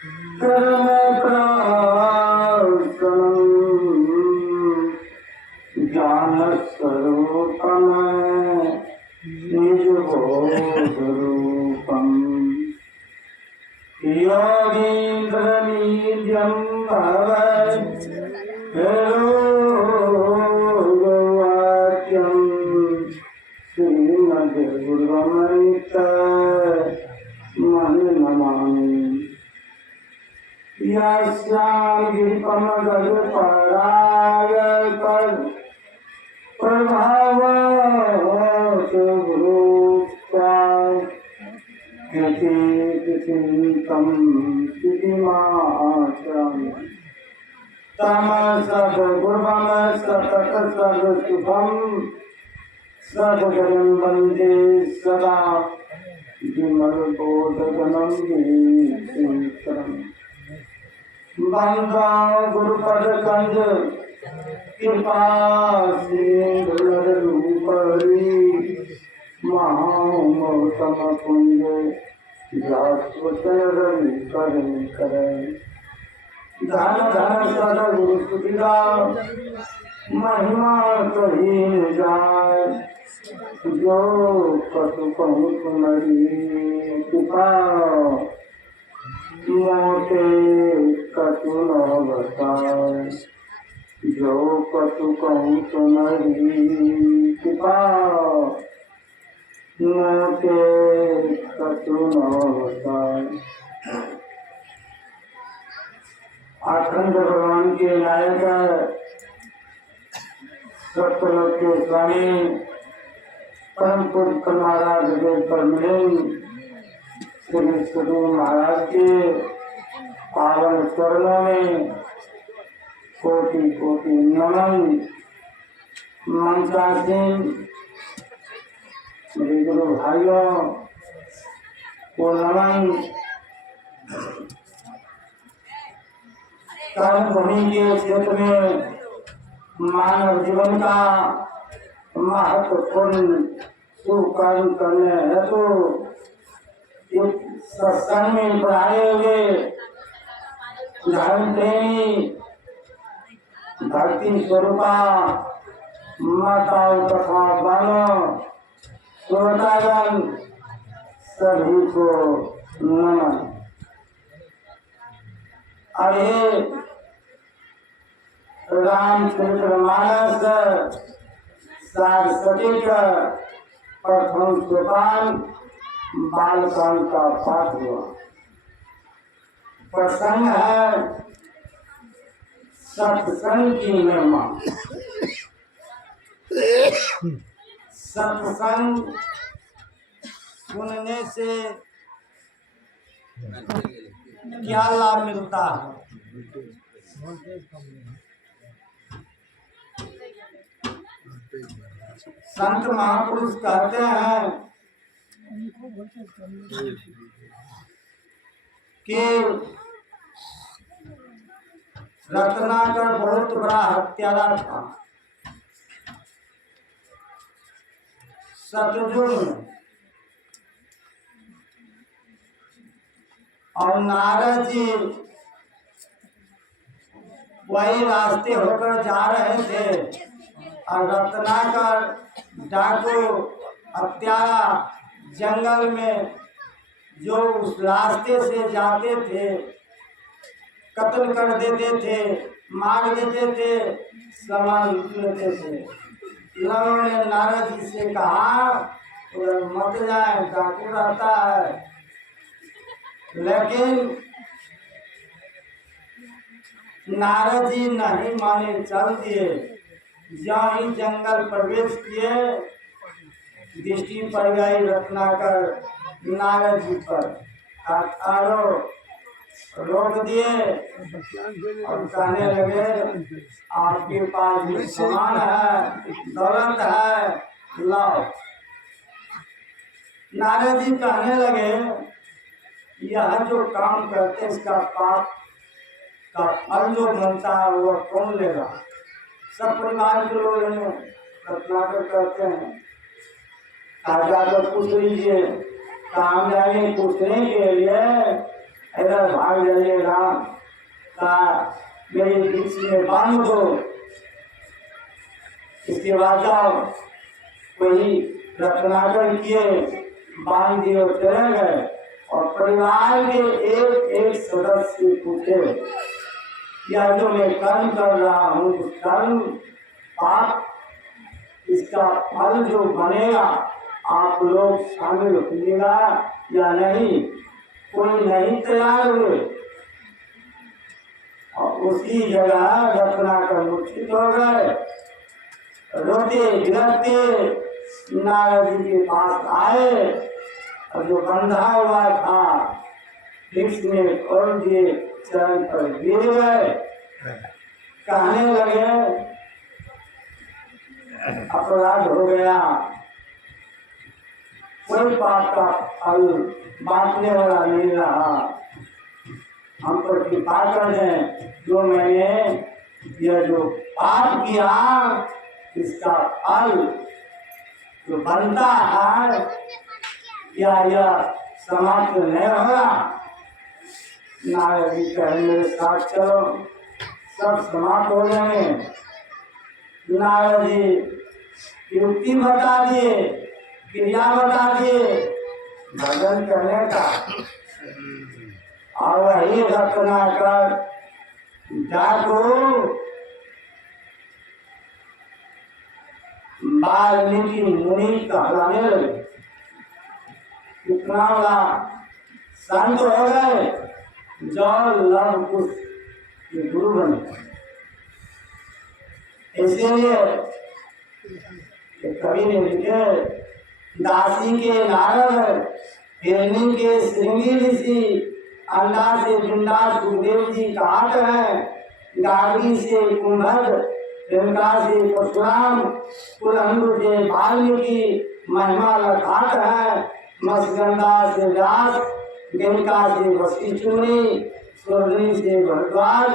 कर्म प्रार्थनम् ज्ञान स्वरूपम निज बोधरूपम योगीन्द्रमीड्यं भवत् वाक्यं श्रीमद्गुरुमैत मन नमामि यस्यां गिरिपमगजपराय प्रभावत् गुरुत्वात् कृतिं स्थितिमात्रम् तमसद्गुरुं सततसद्शुभं सद्गुरुं वन्दे सदा विमलबोधगणं गिरिशङ्करम् वन्दे गुरुपदकंज कृपा सिंधुरूपरि महामोतमकुंज जास्वतरवि करें धन धन सदगुरु सुविधा महिमा कही न जाए जो कछु कहूँ तुम्हारी कृपा मोटे कछु न बताए जो कछु कहूँ तुम्हारी कृपा मोटे कछु न बताए। अखंड भगवान के नायक सत्यलोक के स्वामी परम पुरुष महाराज के परमहंस श्री सदगुरु महाराज के पावन चरणों में कोटि कोटि नमन। मंचासीन मेरे गुरु भाइयों को नमन। कर्म भूमि के क्षेत्र में मानव जीवन का महत्वपूर्ण शुभ कर्म करने हेतु इस सत्संग में पढ़ाए हुए धर्म प्रेमी भक्ति स्वरूपा माताओं तथा बहनों श्रोतागण सभी को नमन। अरे रामचरितमानस सरस्वती का प्रथम सोपान बालकांड का पाठ हुआ। प्रसंग है सत्संग की महिमा। सत्संग सुनने से क्या लाभ मिलता है? संत महापुरुष कहते हैं कि रत्नाकर बहुत बड़ा हत्यारा था। सतयुग और नारद जी वही रास्ते होकर जा रहे थे और रत्नाकर डाकू हत्यारा जंगल में जो उस रास्ते से जाते थे कत्ल कर देते थे, मार देते थे, सामान लेते थे। लोगों ने नारद जी से कहा मत जाए, डाकू रहता है। लेकिन नारद जी नहीं माने, चल दिए। जहाँ ही जंगल प्रवेश किए दृष्टि पड़ गई रत्नाकर नारद जी पर। आरो रोक दिए और कहने लगे आपके पास जो सामान है, दौलत है, लाओ। नारद जी कहने लगे यह जो काम करते इसका पाप का फल जो बनता है वह कौन लेगा? सब परिवार के लोग रत्नाकर कहते हैं आजा तो पूछ लीजिए। काम जाएंगे पूछने के लिए, इधर भाग जाइए राम का मेरे वृक्ष में बांध दो। इसके बाद जाओ कोई रत्नाकर किए बांध दिए और चले गए। और परिवार के एक एक सदस्य पूछे या जो मैं कर्म कर रहा हूँ कर्म पाप इसका फल जो बनेगा आप लोग शामिल होइएगा या नहीं। कोई नहीं तैयार हुए और उसी जगह रत्नाकर मूर्छित हो गए। रोते बिलखते नारद जी के पास आए और जो बंधा हुआ था वृक्ष में खोल दिए चरण पर गिर गए। कहने लगे अपराध हो गया, कोई पाप का फल बांटने वाला नहीं रहा, हम पर कृपा कर दें। जो मैंने यह जो पाप किया इसका फल जो बनता है क्या यह समाप्त नहीं होगा। नारद जी कहे मेरे साथ चलो सब समाप्त हो जाएंगे। नारद जी युक्ति बता दिए, क्रिया बता दिए भजन करने का। और वही रत्नाकर डाकू वाल्मीकि मुनि कहलाने लगे। कितना बड़ा संत हो गए जो लव कुश के गुरु बने। इसीलिए कवि ने लिखे दासी के नारद हिरणी के श्रृंगी ऋषि अंडा से बिंदा सुखदेव जी कहत है। गाड़ी से कुंभर रेणुका से परशुराम कुलंदु से वाल्मीकि महिमा लखात है। मत्स्यगंधा से व्यास गंगा से वशिष्ठ मुनि स्वर्णी से भरद्वाज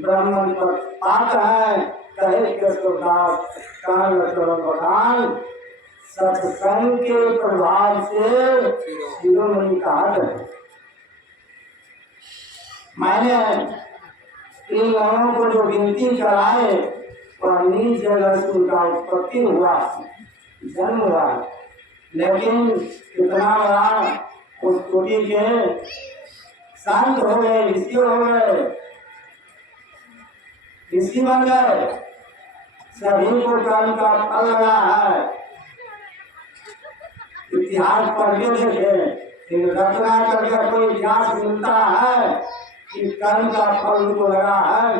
ब्राह्मण पर पात है। कहे केशवदास कान बखान सत्संग के प्रभाव से शिरोमणि कहा है। मैंने इन लोगों को जो गिनती कराए और नीच जगह से उनका उत्पत्ति हुआ जन्म हुआ, लेकिन कितना बड़ा उस कोटि के शांत हो गए, ऋषि हो गए, ऋषि बन गए। सभी को कर्म का फल लगा है। इतिहास पढ़ के देखे रत्नाकर का कोई इतिहास मिलता है कि कर्म का फल उनको लगा है?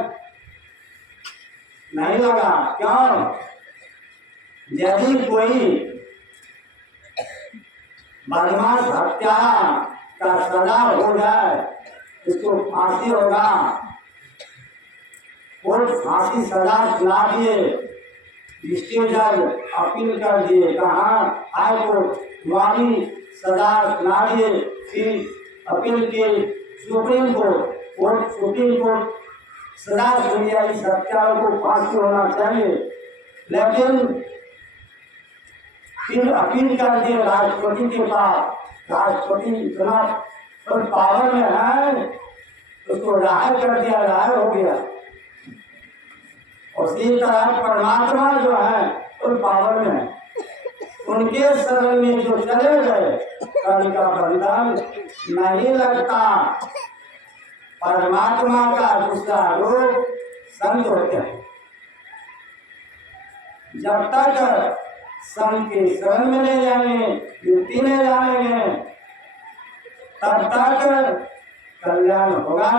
नहीं लगा। क्यों? यदि कोई बदमाश हत्या का सजा हो जाए उसको फांसी होगा। और फांसी सजा सुना दिए, डिस्ट्रिक्ट जज अपील कर दिए, कहा हाई कोर्ट वाली सजा सुना दिए, फिर अपील के सुप्रीम कोर्ट और सुप्रीम कोर्ट सजा सुनी इस हत्यारों को फांसी होना चाहिए। लेकिन फिर अपील कर दिए राष्ट्रपति के पास। राष्ट्रपति इतना पावर में है उसको राय कर दिया, राय हो गया। उसी तरह परमात्मा जो है उस पावर में है, उनके शरण में जो चले गए कर्म का बंधन नहीं लगता। परमात्मा का दूसरा रूप संत होते हैं। जब तक संत के शरण में नहीं जाएंगे, युक्ति नहीं जानेंगे, तब तक कल्याण होगा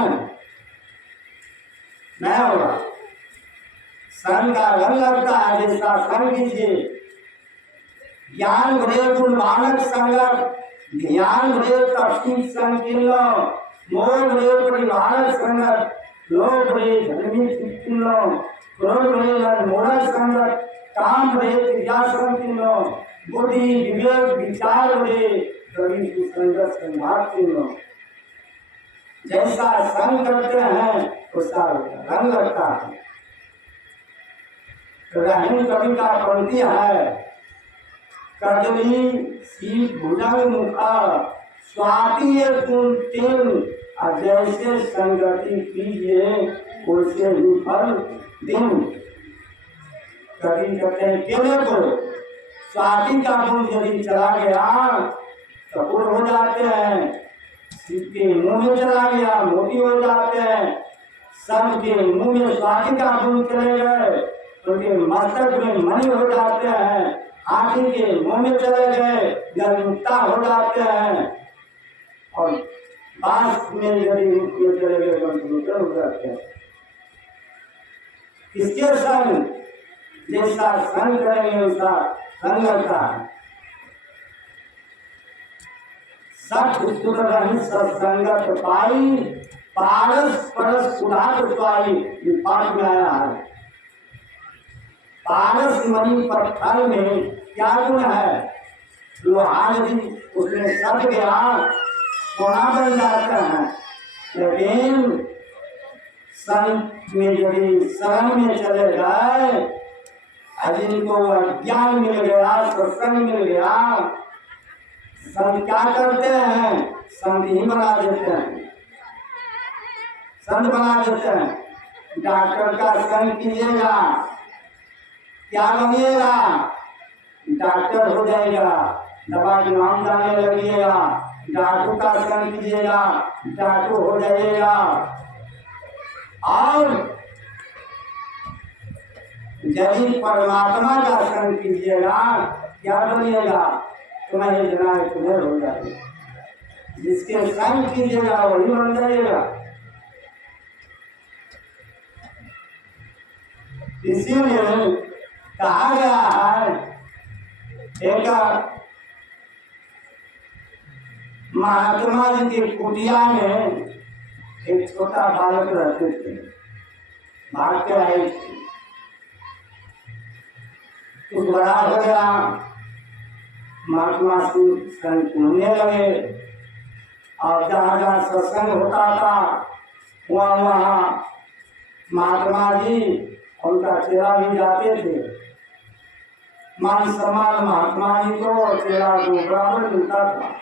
नहीं होगा। संग का रंग लगता है जिसका संग कीजिए। ज्ञान भरे गुण मानक संगत, ध्यान भरे तपस्वी संग किन लो, मोह भरे परिवारक संगत, लोभ भरे धर्मी किन लो, क्रोध भरे मनमोहक संगत, काम भरे क्रिया संग किन लो, बुद्धि विवेक विचार भरे कवि सुसंगत संभाग किन लो। जैसा संग करते हैं उसका रंग लगता है। रहन कवि का पंक्ति है कदली शीत भुजंग मुखा स्वाति तेल और जैसे संगति कीजिए वैसे ही फल दिन। कभी कहते हैं केले को स्वाति का गुण यदि चला गया तो गुड़ हो जाते हैं, के मुंह में चला गया मोती हो जाते हैं, सब के मुंह में स्वाति का गुण चले गए उनके मस्तक में मणि हो जाते हैं, हाथी के मुंह में चले गए गर्मुक्ता हो जाते हैं, और बांस में यदि में चले गए कंप्यूटर हो जाते हैं। इसके संग जैसा संग करेंगे वैसा संग लगता है। सत्संगत पाई पारस परस सुधार पाई, पाठ में आया है। पारस मणि पत्थर में क्या गुण है? लोहा यदि उसमें सट गया सोना बन जाता है, लेकिन संत में यदि शरण में चले गए, जिनको ज्ञान मिल गया, सत्संग मिल गया, संत क्या करते हैं? संत ही बना देते हैं, संत बना देते हैं। डॉक्टर का संग कीजिएगा क्या बनिएगा? डॉक्टर हो जाएगा, दवा के नाम जाने लगिएगा। डाकू का संग कीजिएगा, डाकू हो जाइएगा। और यदि परमात्मा का संग कीजिएगा क्या बनिएगा? तुम्हें जना तुम्हें हो जाएगा। जिसके संग कीजिएगा वही बन जाएगा। इसीलिए कहा गया है, एक महात्मा जी की कुटिया में एक छोटा बालक रहते थे, भाग के आए थे। कुछ बड़ा हो गया, महात्मा संग घूमने लगे, और जहाँ जहाँ सत्संग होता था वहाँ वहाँ महात्मा जी उनका चेला भी जाते थे। मान सम्मान महात्मा जी को चेला को बराबर मिलता था।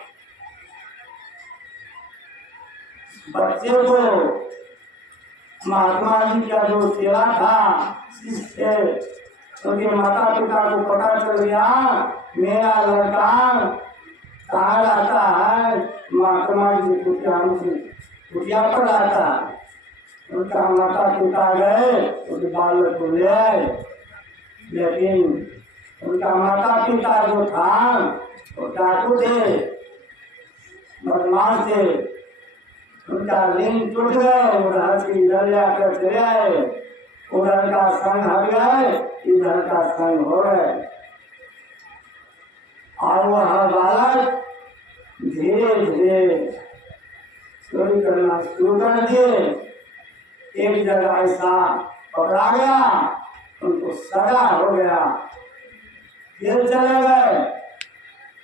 बच्चे को महात्मा जी का जो चेला था, शिष्य, उनके माता पिता को पता चल गया मेरा लड़का कहाँ रहता है, महात्मा जी कुटिया पर रहता है। उनका माता पिता गए उस बालक को ले आए, लेकिन उनका माता पिता जो था वो डाकू थे, बदमाश थे। उनका लिंग टूट गए, उधर से इधर लेकर चले आए, उधर का संग हट गए, इधर का संग हो गए। और वह बालक धीरे धीरे चोरी करना शुरू कर दिए। एक जगह ऐसा पकड़ा गया, उनको सजा हो गया, जेल चले गए।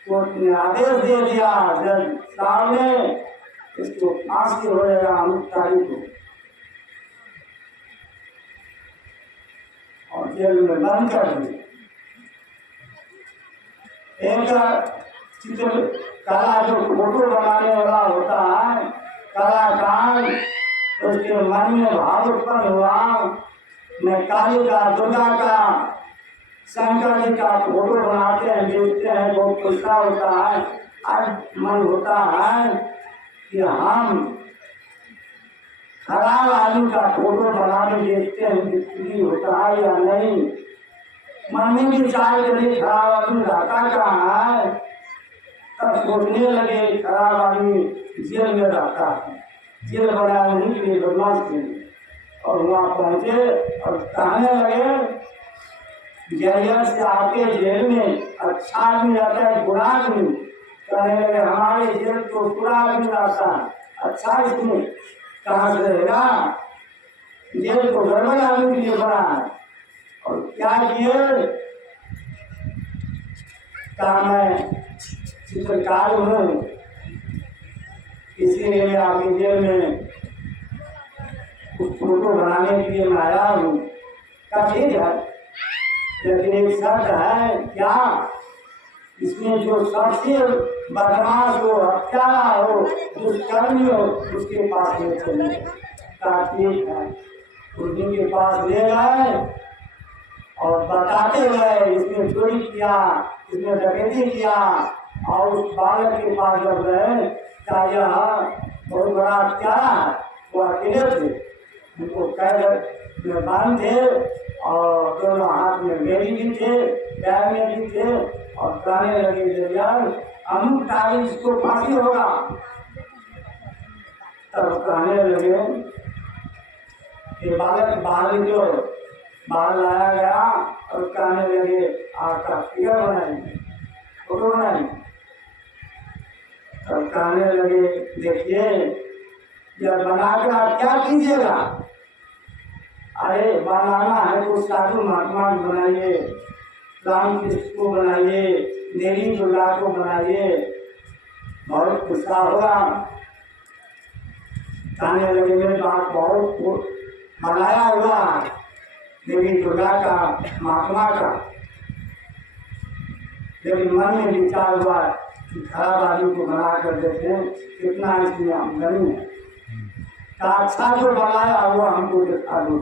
कोर्ट ने आदेश दे दिया जज साहब ने, इसको फांसी हो जाएगा अमुक तारीख को, और जेल में बंद कर दिया। एक चित्र कला जो फोटो बनाने वाला होता है, कलाकार, उसके मन में भाव उत्पन्न हुआ, मैं काली का, दुर्गा का, शंकर जी का फोटो बनाते हैं, बेचते हैं, बहुत पैसा होता है। आज मन होता है कि हम खराब आदमी का फोटो बनाने देखते हैं कि पूरी होता है या नहीं। मन में विचार करे खराब आदमी रहता कहाँ है, तब सोचने लगे खराब आदमी जेल में रहता है, जेल बनाया नहीं के लिए, बदमाश के लिए। और वहाँ पहुँचे और कहने लगे जेल से आके जेल में अच्छा आदमी रहता है, बुरा आदमी। कहने लगे हमारे जेल तो बुरा आदमी रहता है, अच्छा इसमें कहाँ से रहेगा? जेल तो गड़बड़ आदमी के लिए बना है। और क्या किए? कहा मैं चित्रकार हूँ, इसीलिए आपकी जेल में कुछ फोटो बनाने के लिए मैं आया हूँ। क्या ठीक है, लेकिन एक शर्त है। क्या? इसमें जो सबसे बदमाश हो, हत्यारा हो, दुष्कर्मी हो, उसके पास ले चलिए। ठीक है, उस दिन के पास ले गए और बताते गए इसने चोरी किया, इसने डकैती किया। और उस बालक के पास जब गए, क्या यह बहुत बड़ा हत्यारा है? वो अकेले थे, उनको कैद में बांध थे और दोनों हाथ में बेड़ी भी थे, पैर में भी थे और कहने लगे जब यार अमुक तारीख को फांसी होगा। तब कहने लगे कि बालक बाहर लाया गया और कहने लगे आपका फिगर बनाएंगे, फोटो बनाएंगे। तब कहने लगे देखिए जब बनाकर आप क्या कीजिएगा? अरे बनाना है तो साधु महात्मा को बनाइए, राम कृष्ण को बनाइए, देवी दुर्गा को बनाइए, बहुत गुस्सा होगा। कहने लगे मेरे पास बहुत बनाया हुआ है देवी दुर्गा का, महात्मा का, लेकिन मन में विचार हुआ कि खराब आदमी को बना कर देते हैं, कितना इसमें आमदनी है। अच्छा जो बनाया हुआ हमको दिखा दो।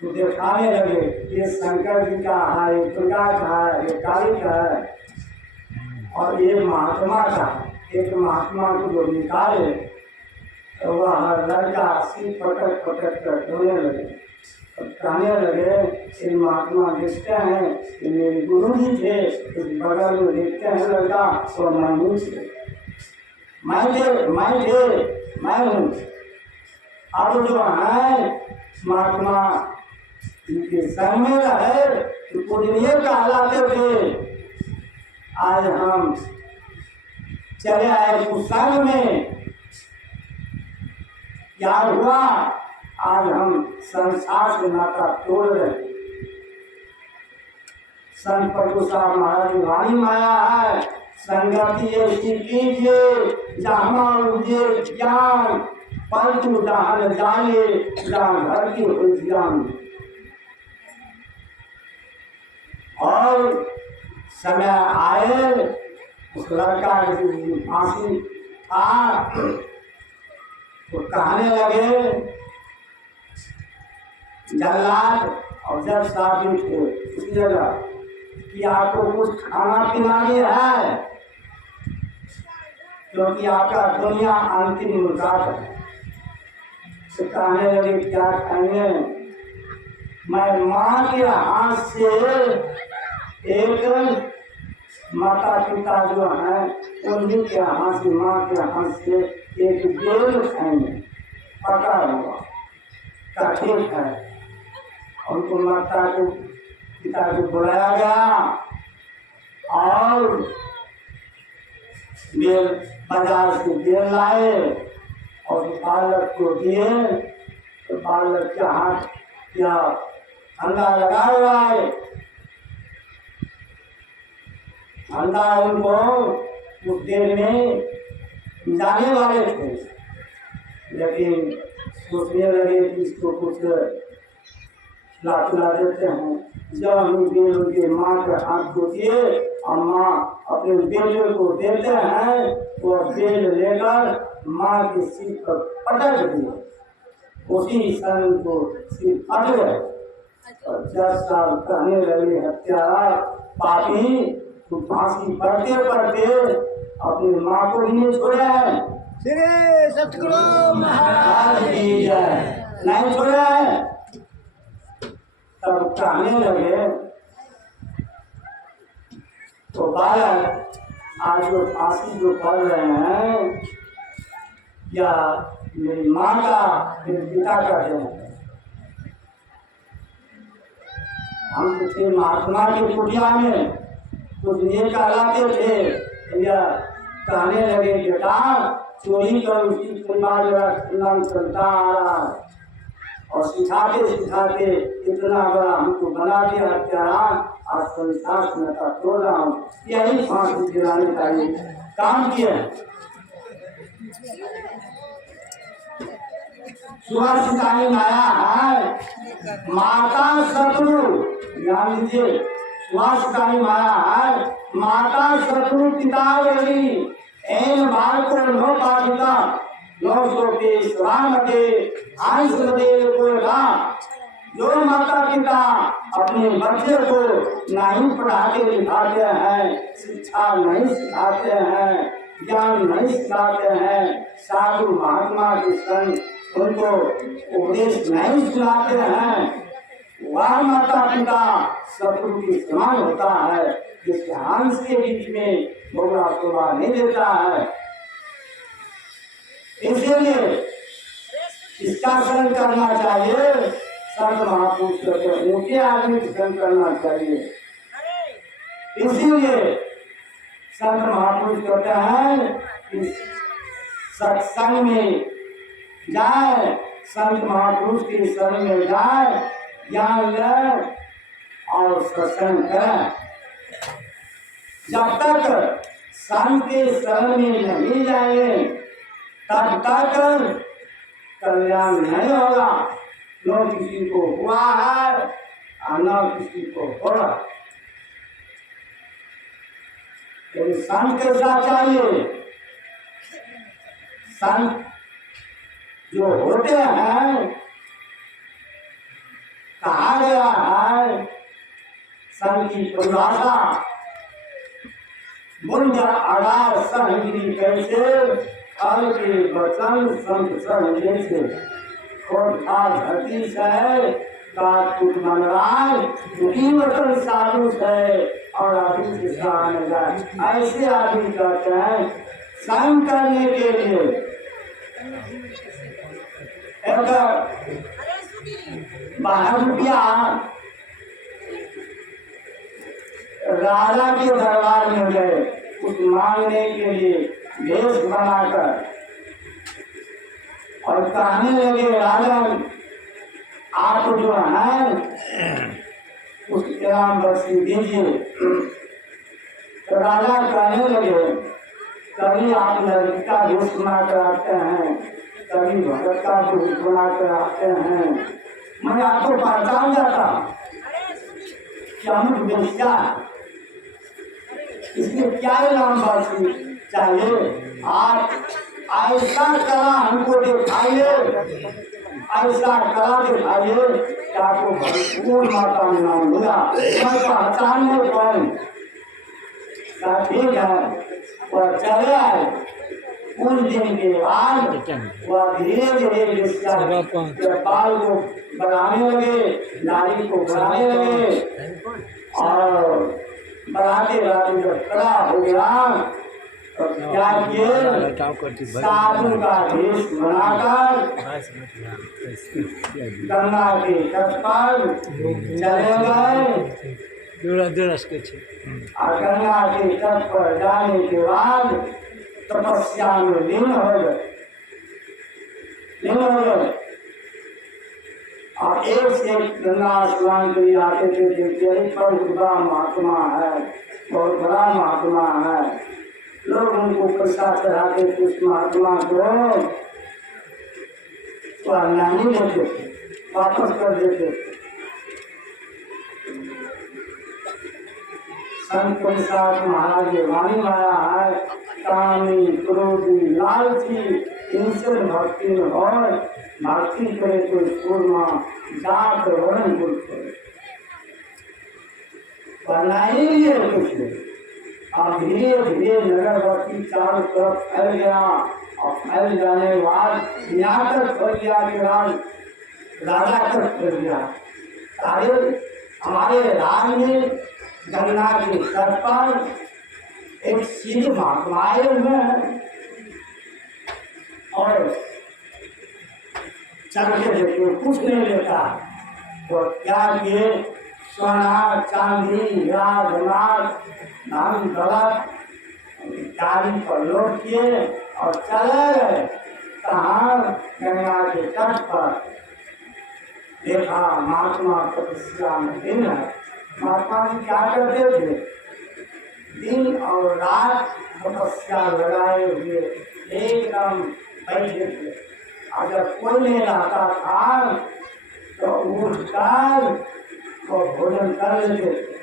तो दिखाने लगे ये शंकर जी का है, ये दुर्गा का है, ये काली का है और ये महात्मा का। एक महात्मा को जो निकाले तो वह लड़का सिर पटक पटक कर रोने लगे और कहने लगे ये महात्मा देखते हैं कि मेरे गुरु जी थे, इस बगल में देखते हैं लड़का तो मैं हूँ। अब जो है महात्मा इनके संग में रहे तो पूजनीय कहलाते थे। आज हम चले आए उस संग में, क्या हुआ? आज हम संसार से नाता तोड़ रहे। संत प्रभु साहब महाराज वाणी माया है, संगति ऐसी कीजिए जहाँ मुझे ज्ञान, परंतु जहाँ जाने जहाँ घर की हो ज्ञान। और समय आए उस लड़का की फांसी था तो कहने लगे जल्लाद और जज साहब थे उस जगह कि आपको कुछ खाना पीना भी है, क्योंकि आपका दुनिया अंतिम मुलाकात है। तो कहने लगे क्या खाएंगे? मैं माँ के हाथ से एक माता पिता जो हैं उन्हीं के हाथ से, माँ के हाथ से एक बेल खाएंगे, पका हुआ का ठीक है। उनको माता को पिता को बुलाया गया और बेल बाजार से बेल लाए और बालक को दिए। तो बालक के हाथ क्या अंडा लगा हुआ है, अंडा उनको उस देर में जाने वाले थे, लेकिन सोचने लगे कि इसको कुछ खिला देते हैं। जब हम बेल उनके माँ के हाथ को दिए और माँ अपने बेटे को देते हैं, वो बेल लेकर माँ के सिर पर पटक दिए, उसी सन को सिर फट गए। और 10 साल कहने लगे हत्यारा पापी, तो फांसी पड़ते पड़ते अपनी माँ को भी नहीं छोड़ा है। श्री सतगुरु महाराज की जय, नहीं छोड़ा है। तब कहने लगे तो बालक आज जो फांसी जो पड़ रहे हैं या मेरी माँ का, मेरे पिता का जन्म है। हम तो थे महात्मा की कुटिया में, कुछ ये कहलाते थे। या कहने लगे बेटा चोरी कर उसकी परिवार चलता आ रहा है और सिखाते सिखाते इतना बड़ा हमको बना दिया हत्यारा। आज संसार में तोड़ रहा हूँ, यही फांसी दिलाने का ये काम किया। सुबह सिखाने आया है माता शत्रु, ध्यान लीजिए, वास्तव माया है माता शत्रु पिता यदि एन बाल को नो पाठिता नो सोते स्वामते आंसुदे कोला। जो माता पिता अपने बच्चे को नहीं पढ़ाते लिखाते हैं, शिक्षा नहीं सिखाते हैं, ज्ञान नहीं सिखाते हैं, साधु महात्मा के संग उनको उपदेश नहीं सुनाते हैं, वह माता पिता शत्रु के समान होता है, जिसके हंस के बीच में बोला शोभा नहीं देता है। इसीलिए इसका संग करना चाहिए। संत महापुरुष कहते ऊंचे आदमी का संग करना चाहिए। इसीलिए संत महापुरुष कहते हैं कि सत्संग में जाए, संत महापुरुष के शरण में जाए, ज्ञान ले और सत्संग करें। जब तक संत के शरण में नहीं जाए तब तक कल्याण नहीं होगा। न किसी को हुआ है और न किसी को होगा। लेकिन संत कैसा चाहिए? संत जो होते हैं, कहा गया है संत की परिभाषा बुंद आधार सहगिरी कैसे फल के वचन संत सब जैसे धरती से कुछ मनराय वचन साधु से और आदमी से जाए। ऐसे आदमी कहते हैं संग करने के लिए एक 12 रुपया राजा के दरबार में गए कुछ मांगने के लिए भेष बनाकर और कहने लगे राजा आप जो है उस इनाम बख्शी दीजिए। तो राजा कहने लगे कभी आप लड़की का भेष बनाकर आते हैं, कभी भगत का भेष बनाकर आते हैं, मैं आपको पहचान जाता कि हम बेचा इसलिए क्या इनाम बख्शी चाहिए। आप ऐसा कला हमको दिखाइए, ऐसा कला दिखाइए कि आपको भरपूर माता में नाम मिला। मैं पहचान नहीं पाई। ठीक है, वह चले आए। उन दिन के बाद वह धीरे धीरे बाल को बढ़ाने लगे, नारी को बढ़ाने लगे और बढ़ाते बढ़ाते जब खड़ा हो गया क्या किए साधु का भेष बनाकर गंगा के तट पर चले गए। और गंगा के तट पर जाने के बाद तपस्या में लीन हो गए। और एक से एक गंगा स्नान के लिए आते थे, देखते बहुत बड़ा महात्मा है, बहुत बड़ा महात्मा है। लोग उनको प्रसाद चढ़ाते थे उस महात्मा को, तो नहीं लेते थे, वापस कर देते थे। संत के साथ महाराज वाणी आया है कामी क्रोधी लालची इनसे भक्ति में और भक्ति करे तो पूर्णा जात वर्ण गुण करे बनाई लिए कुछ। अब धीरे धीरे नगरवासी चारों तरफ फैल गया और फैल जाने के बाद यहाँ तक फैल गया कि राजा तक फैल गया। सारे हमारे राज में गंगा के तट पर एक सिद्ध महात्मा आए हुए हैं और चल के देखिए कुछ नहीं लेता। तो क्या किए सोना चांदी हीरा जवाहरात नाम दौलत गाड़ी पर लोड किए और चले गए। कहाँ गंगा के तट पर देखा महात्मा तपस्या में दिन है। महात्मा जी क्या करते थे? दिन और रात तपस्या लगाए हुए एकदम बैठे थे। अगर कोई नहीं रहता था तो उठकर तो भोजन कर लेते थे।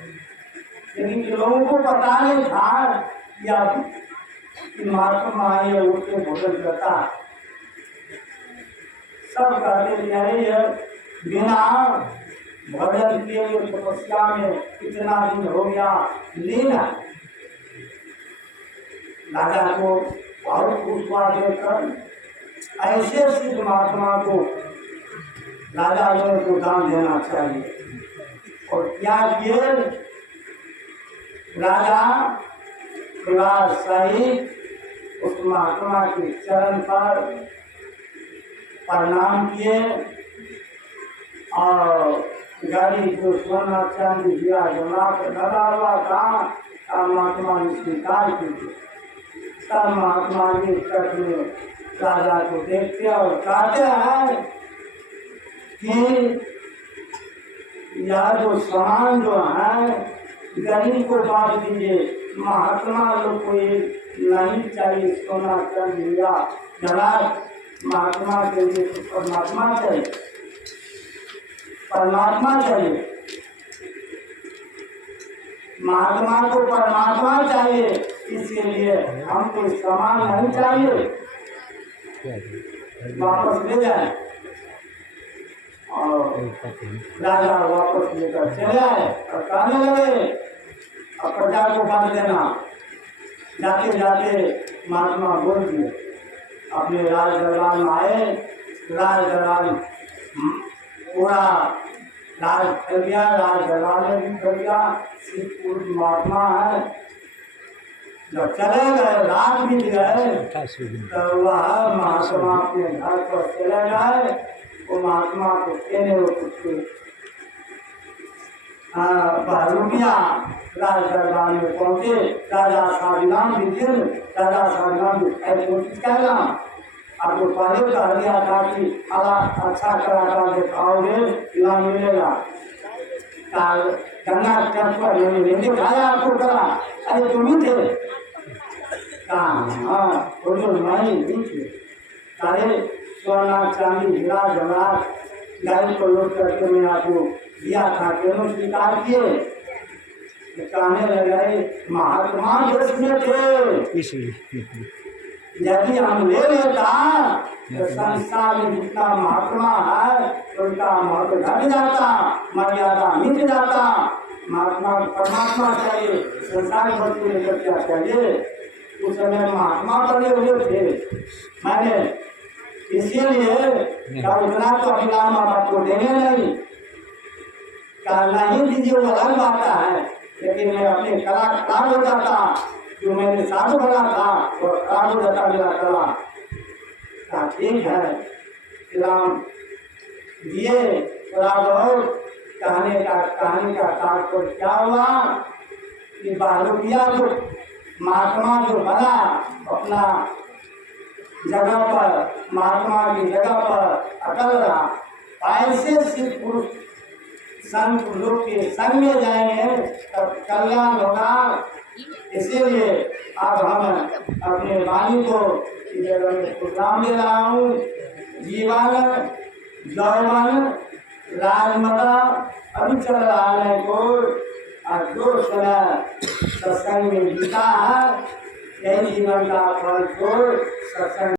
लेकिन लोगों को पता नहीं था कि अब महात्मा ये उठके भोजन करता। सब कहते थे अरे ये बिना भोजन किए हुए तपस्या में इतना दिन हो गया लीन। राजा को बहुत खुश हुआ देखकर। ऐसे सिद्ध महात्मा को राजा लोगों को दान देना चाहिए। और क्या किए राजा परिवार सहित उस महात्मा के चरण पर प्रणाम किए और गाड़ी को सोना चांदी दिया जमा कर लगा हुआ था। महात्मा ने स्वीकार की। तब महात्मा जी तक में राजा को देखते और कहते हैं कि यह जो सामान जो है गरीब को बांट दीजिए। महात्मा लोग को ये नहीं चाहिए सोना चांदी या जवाब। महात्मा के लिए तो परमात्मा चाहिए, परमात्मा चाहिए। महात्मा को परमात्मा चाहिए, इसीलिए हमको सामान नहीं चाहिए, वापस ले जाए। और राजा वापस लेकर चले आए और कहने लगे और प्रजा को बांट देना। जाते जाते महात्मा बोल दिए अपने राज दरबार में आए। राज दरबार पूरा राज कर गया, राज दरबार में भी कर गया। शिव महात्मा है। जब चले गए रात बीत गए तो वह महात्मा अपने घर पर चले गए। वो महात्मा को कहने वो कुछ रुपया राज दरबार में पहुँचे। राजा साधुराम दीजिए, राजा साधुराम कोशिश करना। आपको पहले कह दिया था कि अच्छा कलाकार दिखाओगे इनाम मिलेगा। गंगा तट पर नहीं दिखाया आपको कला। अरे तुम ही थे कहाँ? नहीं थे। अरे सोना चांदी हीरा जवाहरात गाय को लोट करके मैं आपको दिया था, क्यों स्वीकार किए? कहने लगे महात्मा देश में थे, यदि हम ले लेता तो संसार में जितना महात्मा है उनका महत्व घट जाता, मर्यादा मिट जाता। महात्मा परमात्मा चाहिए, संसार वस्तु लेकर क्या चाहिए? उस समय महात्मा बने हुए थे। मैंने इसीलिए उतना तो अभिलाम आपको देने नहीं, नहीं दीजिए वो अलग बात है। लेकिन मैं अपनी कला खराब हो जाता, जो मैंने साधु बना था वो खराब हो जाता मेरा कला। ठीक है इनाम दिए। थोड़ा बहुत कहानी का तात्पर्य क्या हुआ कि बालुकिया जो महात्मा जो बना अपना जगह पर, महात्मा की जगह पर अटल रहा। ऐसे सिद्ध पुरुष संत लोग के संग में जाएंगे तब कल्याण होगा। इसीलिए अब हम अपने वाणी को प्रोग्राम दे रहा हूँ। जीवन जौवन राजमता अभी चल रहा है को और जो समय सत्संग में जीता है यही जीवन का फल को सत्संग